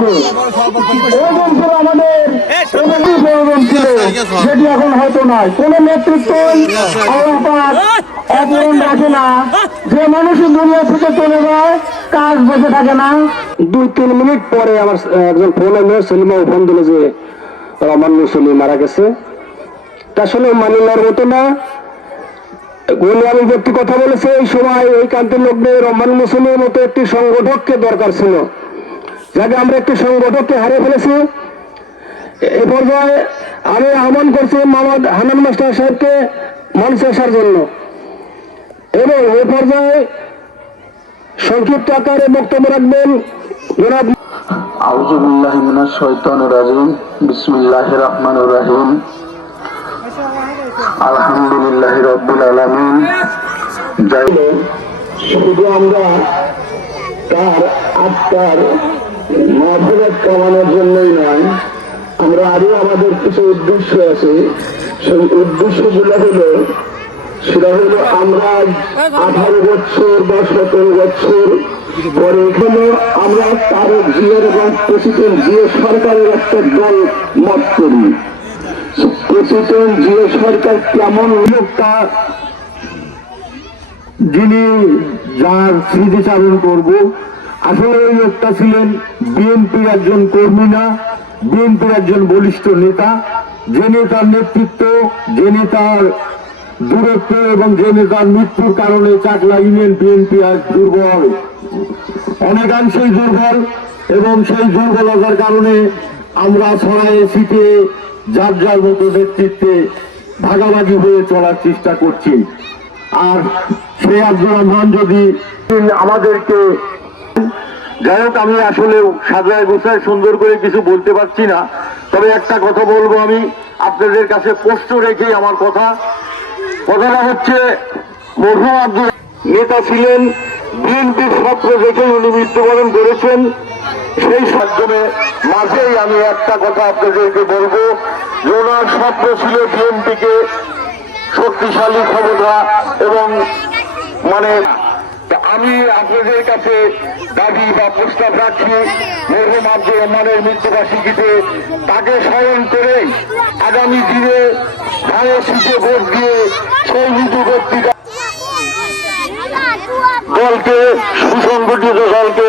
হতো। প্রয়োজন ছিল আমাদের প্রয়োজন ছিল, যেটি এখন হয়তো নয়। কোন নেতৃত্ব অপূরণ রাখে না। যে মানুষ দুনিয়া থেকে চলে যায়, কাজ বসে থাকে না। 2-3 মিনিট পরে আমার একজন ফোন এলো, সেলিমা ফোন দিল যে রহমান মুসলিম মারা গেছে। আসলে মানি নেওয়ার মতো না। আমি ব্যক্তি কথা বলেছে, এই সময় এই কান্তের লোকদের রহমান মুসলিমের মতো একটি সংগঠককে দরকার ছিল, যাকে আমরা একটি সংগঠককে হারিয়ে ফেলেছি। এ পর্যায়ে আমি আহ্বান করছি মোহাম্মদ হানান মাস্টার সাহেবকে মঞ্চে আসার জন্য, এবং এ পর্যায়ে সংক্ষিপ্ত আকারে বক্তব্য রাখবেন জনাব। আউযু বিল্লাহি মিনাশ শাইতানির রাজিম। বিসমিল্লাহির রহমানির রহিম। আলহামদুলিল্লাহি রাব্বিল আলামিন। শুধু আমরা তার আত্মার মাগফিরাত কামানোর জন্যই নয়, আমরা আরো আমাদের কিছু উদ্দেশ্য আছে। সেই উদ্দেশ্যগুলো হলো, সেটা হলো আমরা 18 বছর বা 17 বছর পরে এখানে আমরা তারেক জিয়ার এবং প্রেসিডেন্ট জিয়া সরকারের একটা দল মত করি। প্রেসিডেন্ট জিয়া সরকার কেমন লোকটা, যিনি যার স্মৃতিচারণ করব, আসলে ওই লোকটা ছিলেন বিএনপির একজন কর্মী না, বিএনপির একজন বলিষ্ঠ নেতা। যে নেতার নেতৃত্ব, যে নেতার দূরত্ব এবং যে নেতার মৃত্যুর কারণে চাকলা ইউনিয়ন বিএনপি আজ দুর্বল, অনেকাংশেই দুর্বল। এবং সেই দুর্বলতার কারণে আমরা ছড়ায় ছিটে যার যার মতো নেতৃত্বে ভাগাভাগি হয়ে চলার চেষ্টা করছি। আর সেই আব্দুর রহমান যদি আমাদেরকে, যাই হোক, আমি আসলে সাজায় গোছায় সুন্দর করে কিছু বলতে পারছি না, তবে একটা কথা বলবো আমি আপনাদের কাছে প্রশ্ন রেখেই আমার কথাটা হচ্ছে, মরহুম আব্দুর নেতা ছিলেন, বিএনপির ছাত্র দেখে উনি মৃত্যুবরণ করেছেন। সেই মাধ্যমে মাঝেই আমি একটা কথা আপনাদেরকে বলবো, যে ওনার স্বপ্ন ছিল বিএনপিকে শক্তিশালী ক্ষমতা, এবং মানে আমি আপনাদের কাছে দাবি বা প্রস্তাব রাখছি, মরহুম আব্দুর রহমানের মৃত্যুবার্ষিকীতে তাকে স্মরণ করে আগামী দিনে ধারে শীতে ভোট দিয়ে সেই নীতিবর্তিকা দলকে, সুসংগঠিত দলকে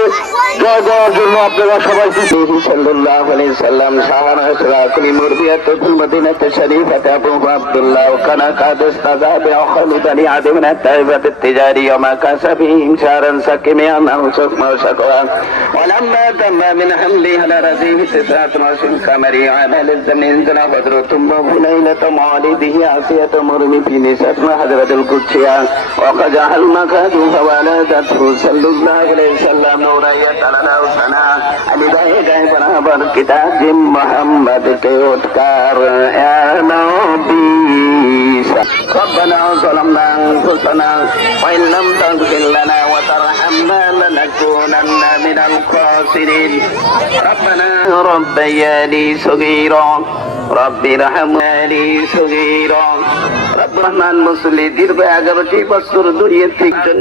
জয় দেওয়ার জন্য আপনারা সবাই সাল্লাল্লাহু আলাইহি সাল্লাম শাহানা সরাকুল মুরবিয়াতুল মদিনাত শরীফাত আবু আব্দুল্লাহ কানা কাদাস তাযাবে আখলুদানি আদিমনা তাইবাত তিজারি ওয়া মা কাসাবিহিম শারান সাকিমিয়ান সুকমা শাকওয়া ওয়ালাম্মা তাম্মা মিন হামলি আলা রাজিহি তিসরাত মাসুল কামারি আমাল জামিন জানা হযরতুম বুনাইনাত মালিদিহি আসিয়াত মুরমি ফি নিসাত হাযরাতুল কুদসিয়া ওয়া কাজাহাল মাকাদু ফাওয়ালাদাতহু সাল্লাল্লাহু আলাইহি সাল্লাম নূরাইয়াত আলানা সানা আলী ভাই গায় বরাবর কিতাব মুহাম্মদ কে উৎকার ইয়া নবী ربنا ظلمنا أنفسنا وإن لم تغفر لنا وترحمنا لنكونن من الخاسرين ربنا ربياني صغيرا رب ارحمني صغيرا رب রহমান মুসলি দীর্ঘ 11টি বছর দূরে থেকে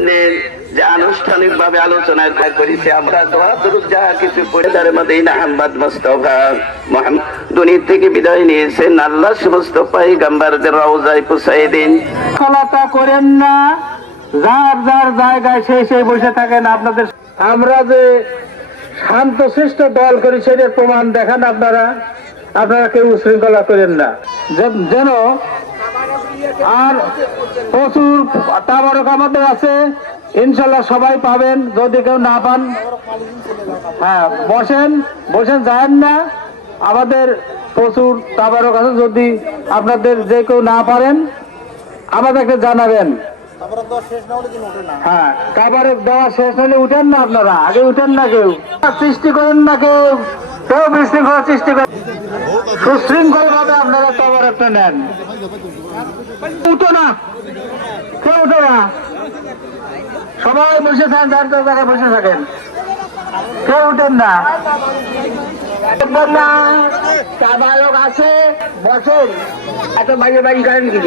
যে আনুষ্ঠানিক ভাবে আলোচনা করেছে, আমরা দোয়া দরুদ যা কিছু পড়ে দারে মদিনা আহমদ মুস্তাফা মুহাম্মদ দুনিয়া থেকে বিদায় নিয়েছেন, আল্লাহ সমস্ত পয়গম্বরদের রওজায় পৌঁছায় দিন। কলাটা করেন না, যার যার জায়গায় সেই বসে থাকেন। আপনাদের আমরা যে শান্তশিষ্ট দল করি সেটার প্রমাণ দেখান আপনারা কেউ শৃঙ্খলা করেন না যেন। আর প্রচুর তাবারক আমাদের আছে, ইনশাল্লাহ সবাই পাবেন। যদি কেউ না পান, হ্যাঁ বসেন যায়েন না, আমাদের প্রচুর তাবারক আছে। যদি আপনাদের যে কেউ না পারেন আমাদেরকে জানাবেন। হ্যাঁ, তাবারক দেওয়া শেষ হলে উঠেন না, আপনারা আগে উঠেন না, কেউ সৃষ্টি করেন না, কেউ বিশৃঙ্খলা সৃষ্টি করেন। সুশৃঙ্খল ভাবে আপনারা তাবারকটা নেন। উঠো না, কেউ উঠো না, সবাই বসে থাকেন, যার যার জায়গায় বসে থাকেন, কেউ উঠেন না। তাবারক আছে, বসেন। এত বাইরে করেন কি?